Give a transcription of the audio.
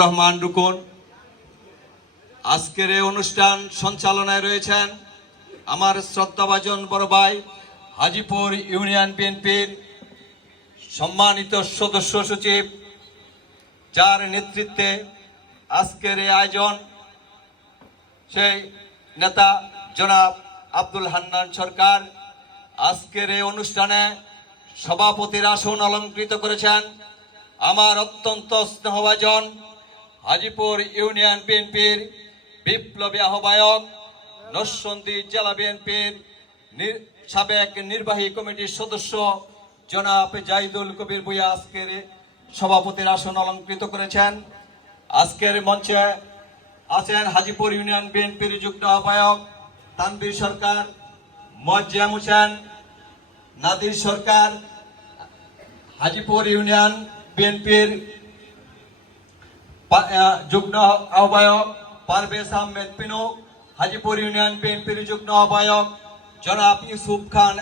রহমান রুকন। আজকের এই অনুষ্ঠান সঞ্চালনায় রয়েছেন আমার শ্রদ্ধাভাজন বড় ভাই হাজিপুর ইউনিয়ন বিএনপির সম্মানিত সদস্য সচিব, যার নেতৃত্বে আজকের এই আয়োজন, সেই নেতা জনাব আব্দুল হান্নান সরকার আজকের এই অনুষ্ঠানে সভাপতির আসন অলঙ্কৃত করেছেন। আমার অত্যন্ত স্নেহভাজন হাজিপুর ইউনিয়ন বিএনপির বিপ্লবী আহ্বায়ক, নরসন্দী জেলা বিএনপির সাবেক নির্বাহী কমিটির সদস্য জনাব জাইদুল কবির ভুইয়া আজকের সভাপতির আসন অলঙ্কৃত করেছেন। আজকের মঞ্চে আছেন হাজিপুর ইউনিয়ন বিএনপির যুগ্ম আহ্বায়ক তানবীর সরকার মজ্জাম হোসেন, নাদির সরকার, হাজিপুর ইউনিয়ন বিএনপির যুগ্ম আহ্বায়ক পারভেজ আহমেদ পিনু হাজিপুর ইউনিয়ন বিএনপির যুগ্ম আহ্বায়ক জনাব ইউসুফ খান